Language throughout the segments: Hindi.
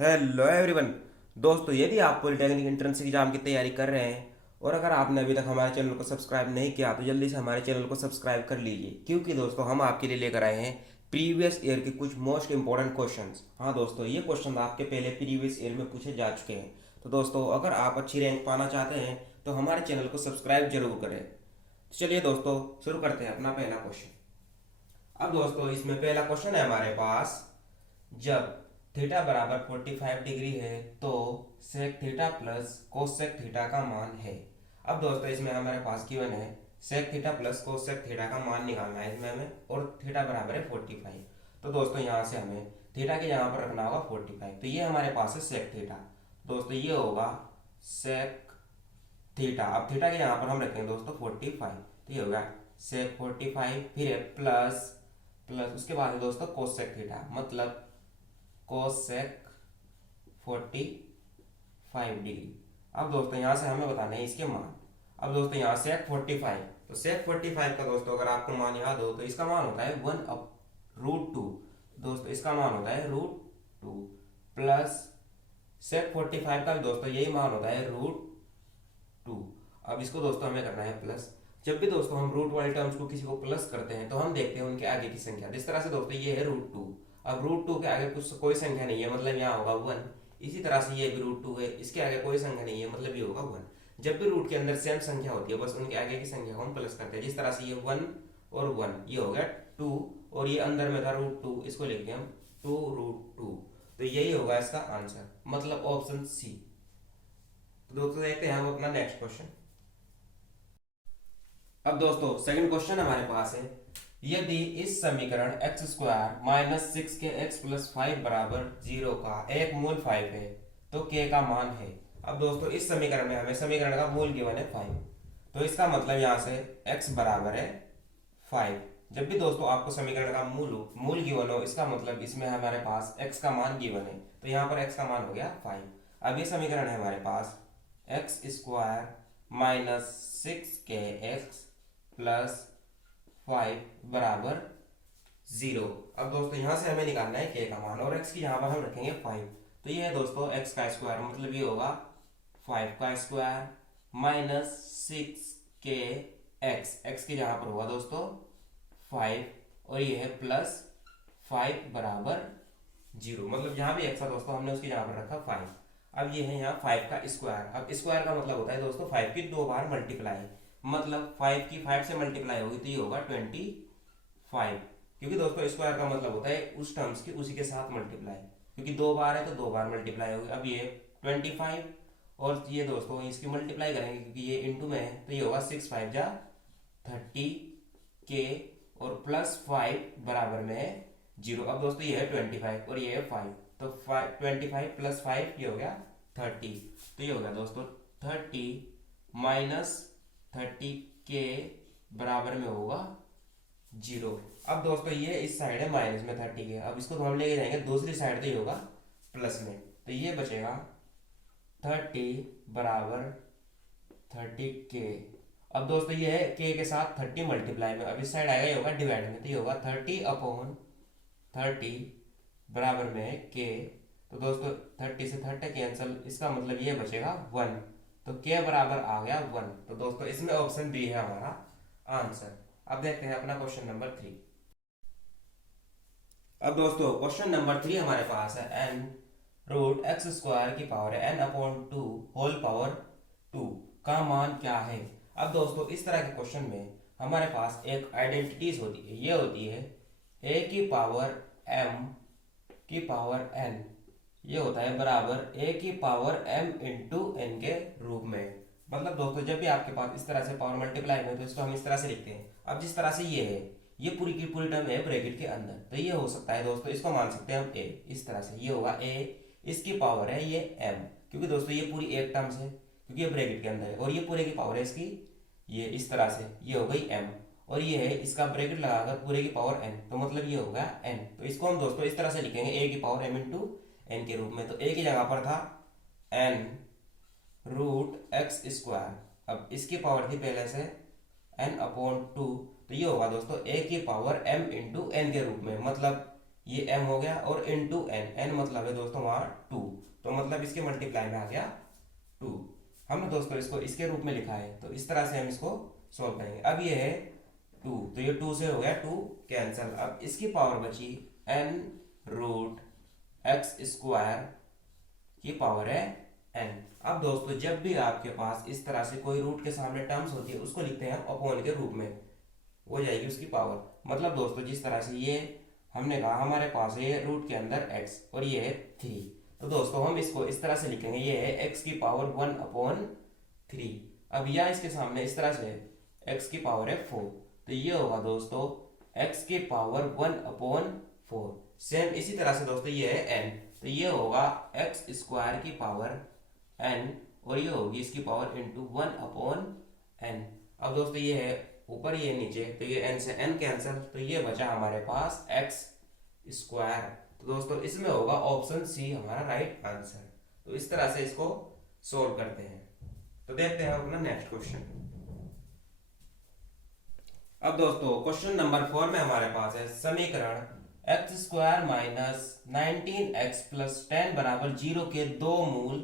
Hello everyone. दोस्तों, यदि आप पॉलिटेक्निक एंट्रेंस एग्जाम की तैयारी कर रहे हैं और अगर आपने अभी तक हमारे चैनल को सब्सक्राइब नहीं किया तो जल्दी से हमारे चैनल को सब्सक्राइब कर लीजिए, क्योंकि दोस्तों हम आपके लिए लेकर आए हैं प्रीवियस ईयर के कुछ मोस्ट इंपॉर्टेंट क्वेश्चंस। हाँ दोस्तों, ये क्वेश्चन आपके पहले प्रीवियस ईयर में पूछे जा चुके हैं। तो दोस्तों, अगर आप अच्छी रैंक पाना चाहते हैं तो हमारे चैनल को सब्सक्राइब जरूर करें। तो चलिए दोस्तों, शुरू करते हैं अपना पहला क्वेश्चन। अब दोस्तों, इसमें पहला क्वेश्चन है हमारे पास। जब थीटा बराबर 45 डिग्री है तो sec theta plus cosec theta का मान है। अब दोस्तों, इसमें हमारे पास गिवन है sec theta plus cosec theta का मान निकालना है इसमें हमें, और थीटा बराबर है 45। तो दोस्तों, यहाँ से हमें थीटा के यहाँ पर रखना होगा 45। तो ये हमारे पास है सेक थीटा। दोस्तों, ये होगा सेक थीटा। अब थीटा के यहाँ पर हम रखेंगे दोस्तों 45। तो ये होगा सेक 45, फिर है प्लस प्लस उसके बाद है दोस्तों कोसेक थीटा, मतलब कोसेक 45 डिग्री। अब दोस्तों, यहाँ से हमें बताने हैं इसके मान। अब दोस्तों, यहाँ सेक 45, तो सेक 45 का दोस्तों अगर आपको मान याद हो तो इसका मान होता है 1/√2। दोस्तों, इसका मान होता है √2 प्लस सेक 45 का भी दोस्तों यही मान होता है √2। अब इसको दोस्तों हमें करना है प्लस। जब भी दोस्तों हम रूट वाले टर्म्स को किसी को प्लस करते हैं तो हम देखते हैं उनके आगे की संख्या। जिस तरह से दोस्तों ये है √2, अब √2 के आगे कुछ कोई संख्या नहीं है, मतलब यहाँ होगा 1। इसी तरह से ये भी √2 है, इसके आगे कोई संख्या नहीं है, मतलब ये होगा 1। जब भी रूट के अंदर सेम संख्या होती है, बस उनके आगे की संख्या को हम प्लस करते हैं। जिस तरह से ये 1 और 1, ये हो गया 2, और ये अंदर में था √2, इसको लिखते हैं हम 2√2। तो यही होगा इसका आंसर, मतलब ऑप्शन सी। तो दोस्तों, देखते हैं हम अपना नेक्स्ट क्वेश्चन। अब दोस्तों, सेकंड क्वेश्चन हमारे पास है। यदि इस समीकरण एक्स स्क्वायर माइनस सिक्स के एक्स प्लस फाइव बराबर 0 का एक मूल 5 है तो के का मान है। अब दोस्तों, इस समीकरण में हमें समीकरण का मूल गिवन है 5। तो इसका मतलब यहाँ से x बराबर है 5। जब भी दोस्तों आपको समीकरण का मूल गिवन हो, इसका मतलब इसमें हमारे पास x का मान गिवन है, तो यहाँ पर x का मान हो गया 5। अब ये समीकरण है हमारे पास एक्स स्क्वायर माइनस 6 के एक्स प्लस 5 बराबर 0। अब दोस्तों, यहाँ से हमें निकालना है k का मान, और x की यहाँ पर हम रखेंगे 5। तो ये है दोस्तों x का स्क्वायर, मतलब ये होगा 5 का स्क्वायर माइनस 6 के एक्स, x की यहाँ पर होगा दोस्तों 5, और ये है प्लस 5 बराबर 0। मतलब जहाँ भी x था दोस्तों हमने उसकी यहाँ पर रखा 5। अब ये है यहाँ 5 का स्क्वायर। अब स्क्वायर का मतलब होता है दोस्तों 5 की 2 बार मल्टीप्लाई, मतलब 5 की 5 से मल्टीप्लाई होगी तो ये होगा 25। क्योंकि दोस्तों स्क्वायर का मतलब होता है उस टर्म्स की उसी के साथ मल्टीप्लाई, क्योंकि 2 बार है तो 2 बार मल्टीप्लाई होगी। अब ये 25, और ये दोस्तों इसकी मल्टीप्लाई करेंगे क्योंकि ये इंटू में है, तो ये होगा 6 5 जा 30 के, और प्लस 5 बराबर में है 0। अब दोस्तों ये है 25 और ये है 5, तो 25 प्लस 5 ये हो गया 30। तो ये हो गया दोस्तों 30 माइनस 30 के बराबर में होगा 0। अब दोस्तों ये इस साइड है माइनस में 30 के, अब इसको तो हम लेके जाएंगे दूसरी साइड, तो ये होगा प्लस में, तो ये बचेगा 30 बराबर 30 के। अब दोस्तों ये है के साथ 30 मल्टीप्लाई में, अब इस साइड आएगा ये होगा डिवाइड में, तो ये होगा 30/30 बराबर में के। तो दोस्तों 30 से 30 कैंसिल, इसका मतलब ये बचेगा 1, तो के बराबर आ गया 1। तो दोस्तों इसमें ऑप्शन बी है हमारा आंसर। अब देखते हैं अपना क्वेश्चन नंबर 3। अब दोस्तों क्वेश्चन नंबर 3 हमारे पास है n√x² की पावर है n/2 होल पावर 2 का मान क्या है। अब दोस्तों इस तरह के क्वेश्चन में हमारे पास एक आइडेंटिटीज होती है, ये होती है a की पावर m की पावर n, ये होता है बराबर a की पावर m इंटू n के रूप में। मतलब दोस्तों जब भी आपके पास इस तरह से पावर मल्टीप्लाई में, तो इसको हम इस तरह से लिखते हैं। अब जिस तरह से ये है, ये पूरी की पूरी टर्म है ब्रैकेट के अंदर, तो ये हो सकता है दोस्तों, इसको मान सकते हैं हम a। इस तरह से ये होगा a, इसकी पावर है ये m, क्योंकि दोस्तों ये पूरी एक टर्म्स है क्योंकि ये ब्रैकेट के अंदर है, और ये पूरे की पावर है इसकी, ये इस तरह से ये हो गई m, और ये है इसका ब्रैकेट लगाकर पूरे की पावर n, तो मतलब ये होगा n। तो इसको हम दोस्तों इस तरह से लिखेंगे a की पावर m इंटू n के रूप में। तो a की जगह पर था n√x², अब इसकी पावर थी पहले से n/2, तो ये होगा दोस्तों a की पावर m इंटू n के रूप में, मतलब ये m हो गया और इंटू n, n मतलब है दोस्तों वहाँ 2, तो मतलब इसके मल्टीप्लाई में आ गया 2। हमने दोस्तों इसको इसके रूप में लिखा है, तो इस तरह से हम इसको सॉल्व करेंगे। अब ये है 2, तो ये 2 से हो गया 2 कैंसल। अब इसकी पावर बची n रूट एक्स स्क्वायर की पावर है n। अब दोस्तों जब भी आपके पास इस तरह से कोई रूट के सामने टर्म्स होती है उसको लिखते हैं हम अपॉन के रूप में, हो जाएगी उसकी पावर। मतलब दोस्तों जिस तरह से ये हमने कहा हमारे पास है ये रूट के अंदर x और ये है 3, तो दोस्तों हम इसको इस तरह से लिखेंगे, ये है x की पावर 1/3। अब यहाँ इसके सामने इस तरह से x की पावर है 4, तो ये होगा दोस्तों x की पावर 1/4। सेम इसी तरह से दोस्तों ये है n, तो ये होगा x स्क्वायर की पावर n और ये होगी इसकी पावर इंटू 1/n। अब दोस्तों ये है ऊपर ये नीचे, तो ये n से n कैंसिल, तो ये बचा हमारे पास x स्क्वायर। तो दोस्तों इसमें होगा ऑप्शन सी हमारा राइट आंसर। तो इस तरह से इसको सोल्व करते हैं। तो देखते हैं अपना नेक्स्ट क्वेश्चन। अब दोस्तों क्वेश्चन नंबर 4 में हमारे पास है समीकरण x square minus 19x plus 10 बराबर 0 के दो मूल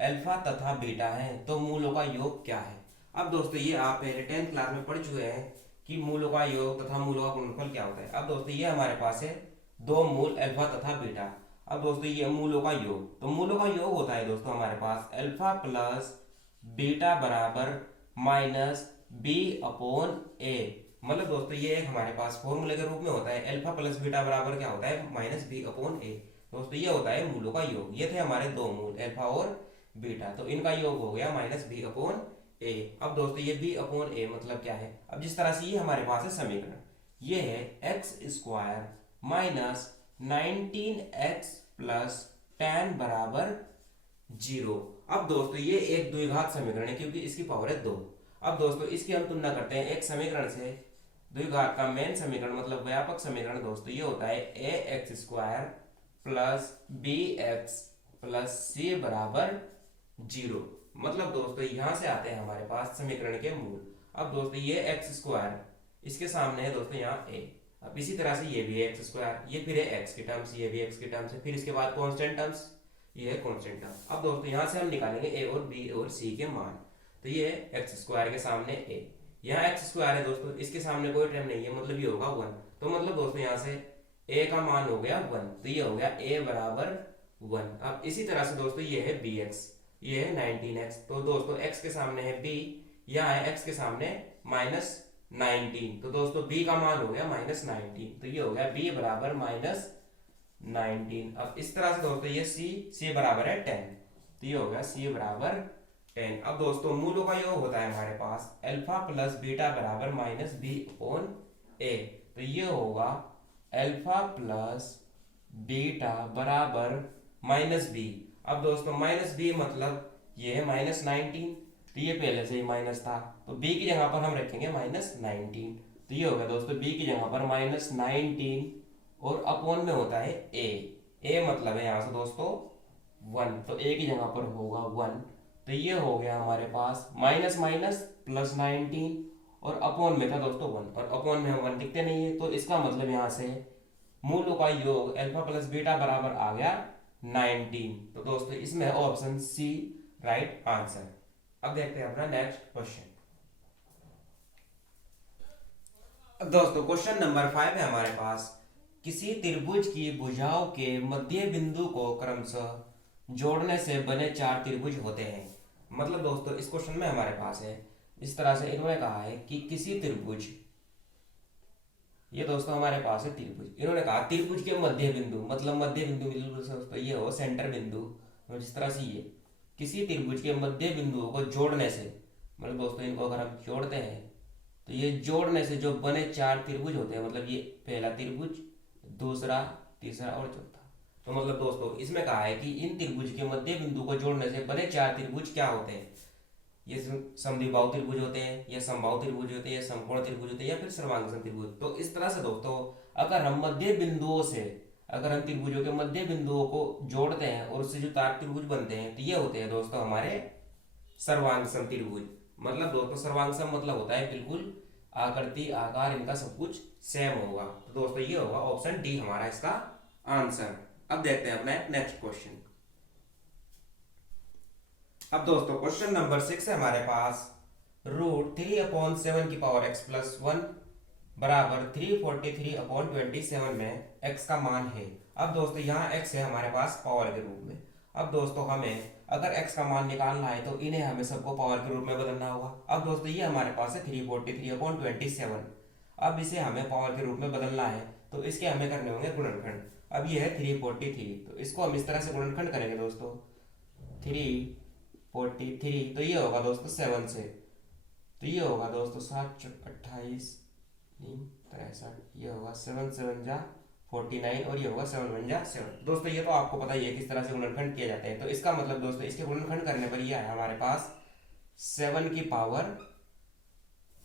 अल्फा तथा बीटा हैं, तो मूलों का योग क्या है। अब दोस्तों ये आप पहले 10th क्लास में पढ़ चुके हैं कि मूलों का योग तथा मूलों का गुणनफल क्या होता है। अब दोस्तों ये हमारे पास है दो मूल अल्फा तथा बीटा। अब दोस्तों ये मूलों का योग, तो मूलों का योग होता है दोस्तों हमारे पास अल्फा प्लस बीटा बराबर माइनस बी अपॉन ए। मतलब दोस्तों ये एक हमारे पास फॉर्मूले के रूप में होता है, अल्फा प्लस बीटा बराबर क्या होता है माइनस बी अपॉन ए। दोस्तों ये होता है मूलों का योग। ये थे हमारे दो मूल अल्फा और बीटा, तो इनका योग हो गया माइनस बी अपॉन ए। अब दोस्तों ये बी अपॉन ए मतलब क्या है, अब जिस तरह से ये हमारे पास है समीकरण, ये है x square minus 19x plus 10 बराबर 0। अब दोस्तों ये एक द्विघात समीकरण है क्योंकि इसकी पावर है 2। अब दोस्तों इसकी हम तुलना करते हैं एक समीकरण से। द्विघात का मेन समीकरण मतलब व्यापक समीकरण दोस्तों ये होता है a x square plus b x plus c बराबर 0। मतलब दोस्तों यहां से आते हैं हमारे पास समीकरण के मूल। अब दोस्तों ये एक्स स्क्वायर, इसके सामने है दोस्तों यहाँ ए। अब इसी तरह से ये भी है एक्स स्क्वायर, ये फिर है एक्स की टर्म्स, ये भी एक्स की टर्म्स है, फिर इसके बाद कांस्टेंट टर्म्स, ये है कांस्टेंट टर्म। अब दोस्तों यहाँ से हम निकालेंगे ए और बी और सी के मान। तो ये है एक्स स्क्वायर के सामने ए, यहाँ एक्स स्क्वायर है दोस्तों, इसके सामने कोई टर्म नहीं है, मतलब ये होगा 1। तो मतलब दोस्तों यहाँ से ए का मान हो गया 1, तो ये हो गया ए बराबर 1। अब इसी तरह से दोस्तों ये है बी एक्स, ये है 19x, तो दोस्तों x के सामने है b, यहाँ है x के सामने माइनस 19, तो दोस्तों b का मान हो गया माइनस 19, तो ये हो गया b बराबर माइनस 19। अब इस तरह से दोस्तों ये c बराबर है 10, तो ये हो गया c बराबर 10। अब दोस्तों मूलों का योग होता है हमारे पास अल्फा प्लस बीटा बराबर माइनस बी अपॉन ए, तो ये होगा अल्फा प्लस बीटा बराबर माइनस बी। अब दोस्तों माइनस बी मतलब ये है माइनस 19, तो ये पहले से ही माइनस था, तो b की जगह पर हम रखेंगे माइनस 19, तो ये होगा दोस्तों b की जगह पर माइनस 19 और अपॉन में होता है a मतलब है यहाँ से दोस्तों 1, तो a की जगह पर होगा 1, तो ये हो गया हमारे पास माइनस माइनस प्लस 19 और अपॉन में था दोस्तों 1, और अपॉन में हम 1 लिखते नहीं है, तो इसका मतलब यहाँ से मूलों का योग अल्फा प्लस बीटा बराबर आ गया 19। तो दोस्तों इसमें ऑप्शन सी राइट आंसर। अब देखते हैं अपना नेक्स्ट क्वेश्चन। अब दोस्तों क्वेश्चन नंबर 5 है हमारे पास, किसी त्रिभुज की भुजाओं के मध्य बिंदु को क्रमशः जोड़ने से बने 4 त्रिभुज होते हैं। मतलब दोस्तों इस क्वेश्चन में हमारे पास है इस तरह से इन्होंने कहा है कि किसी त्रिभुज, ये दोस्तों हमारे पास है त्रिभुज, इन्होंने कहा त्रिभुज के मध्य बिंदु, मतलब मध्य बिंदु दोस्तों ये हो सेंटर बिंदु, जिस तरह से ये किसी त्रिभुज के मध्य बिंदुओं को जोड़ने से, मतलब दोस्तों इनको अगर हम जोड़ते हैं तो ये जोड़ने से जो बने 4 त्रिभुज होते हैं, मतलब ये पहला त्रिभुज, दूसरा, तीसरा और चौथा। तो मतलब दोस्तों इसमें कहा है कि इन त्रिभुज के मध्य बिंदु को जोड़ने से बने 4 त्रिभुज क्या होते हैं, ये समद्विबाहु त्रिभुज होते हैं, या समबाहु त्रिभुज होते हैं, या समकोण त्रिभुज होते हैं, या फिर सर्वांगसम त्रिभुज। तो इस तरह से दोस्तों अगर हम मध्य बिंदुओं से, अगर हम त्रिभुजों के मध्य बिंदुओं को जोड़ते हैं और उससे जो 4 त्रिभुज बनते हैं, तो ये होते हैं दोस्तों हमारे सर्वांगसम त्रिभुज। मतलब दोस्तों सर्वांगसम मतलब होता है बिल्कुल आकृति, आकार, इनका सब कुछ सेम होगा। तो दोस्तों ये होगा ऑप्शन डी हमारा इसका आंसर। अब देखते हैं अपना नेक्स्ट क्वेश्चन। अब दोस्तों क्वेश्चन नंबर 6 है हमारे पास, √3/7 की पावर x प्लस 1 बराबर 343/27 में x का मान है। अब दोस्तों यहाँ x है हमारे पास पावर के रूप में। अब दोस्तों हमें अगर x का मान निकालना है तो इन्हें हमें सबको पावर के रूप में बदलना होगा। अब दोस्तों ये हमारे पास है 343/27। अब इसे हमें पावर के रूप में बदलना है तो इसके हमें करने होंगे गुणनखंड। अब ये है 343, तो इसको हम इस तरह से गुणनखंड करेंगे दोस्तों, 343, तो ये होगा दोस्तों 7 से, तो ये होगा दोस्तों 7 28 63, ये होगा 7 7 जा 49 और ये होगा 7 1 जा 7। दोस्तों ये तो आपको पता ही है किस तरह से गुणनखंड किए जाते हैं। तो इसका मतलब दोस्तों इसके गुणनखंड करने पर ये है हमारे पास 7 की पावर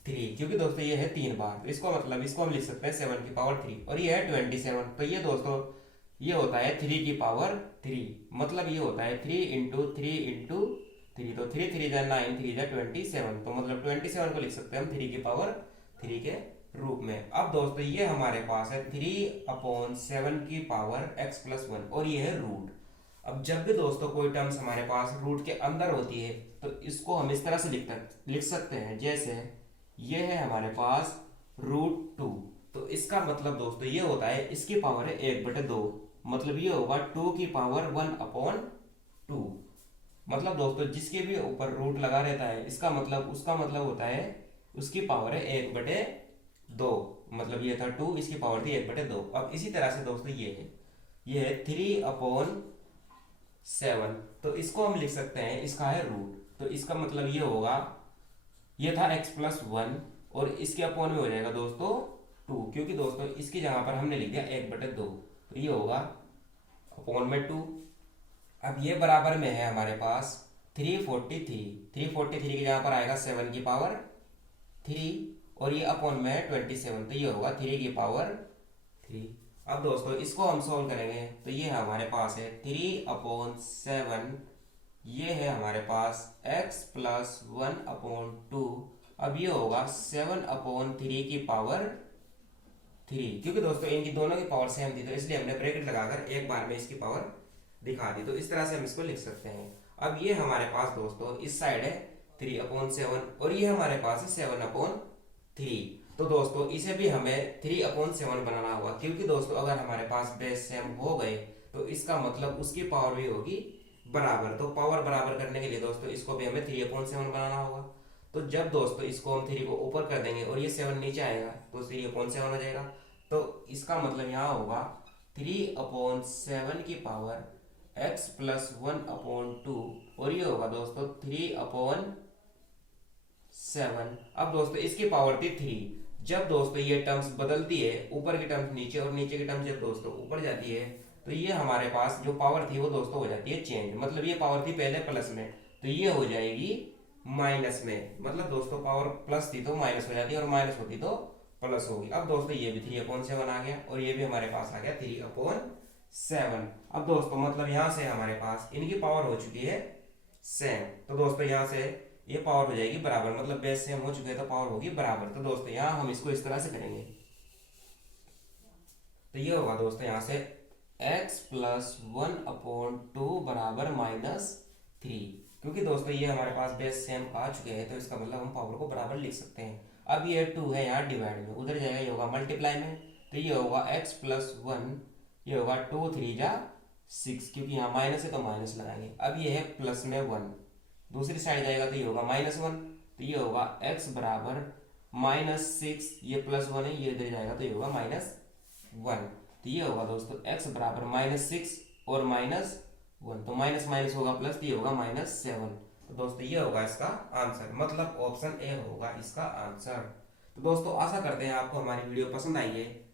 3, क्योंकि दोस्तों ये है 3 बार, तो इसको मतलब इसको हम लिख सकते हैं 7 की पावर 3, और ये है 27। तो ये दोस्तों ये होता है 3 की पावर 3, मतलब ये होता है 3 इंटू 3 इंटू 3, तो 3 3 जा 9, 3 जा 27, तो मतलब 27 को लिख सकते हैं हम 3 की पावर 3 के रूप में। अब दोस्तों ये हमारे पास है 3/7 की पावर x प्लस 1, और ये है रूट। अब जब भी दोस्तों कोई टर्म्स हमारे पास रूट के अंदर होती है तो इसको हम इस तरह से लिख सकते हैं, जैसे ये है हमारे पास √2, तो इसका मतलब दोस्तों ये होता है इसकी पावर है 1/2, मतलब ये होगा 2 की पावर 1/2। मतलब दोस्तों जिसके भी ऊपर रूट लगा रहता है इसका मतलब उसका मतलब होता है उसकी पावर है 1/2, मतलब ये था 2, इसकी पावर थी 1/2। अब इसी तरह से दोस्तों ये है 3/7, तो इसको हम लिख सकते हैं, इसका है रूट, तो इसका मतलब ये होगा, ये था x प्लस 1 और इसके अपॉन में हो जाएगा दोस्तों 2, क्योंकि दोस्तों इसकी जगह पर हमने लिख दिया 1/2, तो ये होगा अपॉन में 2। अब ये बराबर में है हमारे पास 343 की जगह पर आएगा 7 की पावर 3, और ये अपॉन में है 27, तो ये होगा 3 की पावर 3। अब दोस्तों इसको हम सॉल्व करेंगे तो ये हमारे पास है 3/7, ये है हमारे पास x प्लस 1/2, अब ये होगा 7/3 की पावर 3, क्योंकि दोस्तों इनकी दोनों की पावर सेम थी तो इसलिए हमने ब्रैकेट लगाकर एक बार में इसकी पावर दिखा दी, तो इस तरह से हम इसको लिख सकते हैं। अब ये हमारे पास दोस्तों इस साइड है 3/7 और ये हमारे पास है 7/3, तो दोस्तों इसे भी हमें 3/7 बनाना होगा, क्योंकि दोस्तों अगर हमारे पास बेस सेम हो गए तो इसका मतलब उसकी पावर भी होगी बराबर। तो पावर बराबर करने के लिए दोस्तों इसको भी हमें 3/7 बनाना होगा। तो जब दोस्तों इसको हम 3 को ऊपर कर देंगे और ये 7 नीचे आएगा तो 3/7 हो जाएगा, तो इसका मतलब यहाँ होगा 3/7 की पावर x प्लस 1/2, और ये होगा दोस्तों 3/7। अब दोस्तों इसकी पावर थी 3, जब दोस्तों ये टर्म्स बदलती है, ऊपर की टर्म्स नीचे और नीचे की टर्म्स जब दोस्तों ऊपर जाती है तो ये हमारे पास जो पावर थी वो दोस्तों हो जाती है चेंज, मतलब ये पावर थी पहले प्लस में तो ये हो जाएगी माइनस में, मतलब दोस्तों पावर प्लस थी तो माइनस हो जाती है और माइनस होती तो प्लस होगी। अब दोस्तों ये भी 3/7 आ गया और ये भी हमारे पास आ गया 3/7। अब दोस्तों मतलब यहाँ से हमारे पास इनकी पावर हो चुकी है सेम, तो दोस्तों यहाँ से ये पावर हो जाएगी बराबर, मतलब बेस सेम हो चुके हैं तो पावर होगी बराबर। तो दोस्तों यहाँ हम इसको इस तरह से करेंगे, तो ये होगा दोस्तों यहाँ से x प्लस 1/2 बराबर -3, क्योंकि दोस्तों ये हमारे पास बेस सेम आ चुके हैं तो इसका मतलब हम पावर को बराबर लिख सकते हैं। अब ये 2 है यहाँ डिवाइड में, उधर जाएगा ये होगा मल्टीप्लाई में, तो ये होगा x प्लस 1, ये होगा 2 3 जा 6, क्योंकि यहाँ माइनस है तो माइनस लगाएंगे। अब ये है प्लस में 1, दूसरी साइड जाएगा तो ये होगा -1, तो ये होगा x बराबर -6, ये +1 है, ये इधर जाएगा तो ये होगा -1, तो ये होगा दोस्तों x बराबर -6 और -1, तो माइनस माइनस होगा प्लस, तो ये होगा -7। तो दोस्तों ये होगा इसका आंसर, मतलब ऑप्शन ए होगा इसका आंसर। तो दोस्तों आशा करते हैं आपको हमारी वीडियो पसंद आई है।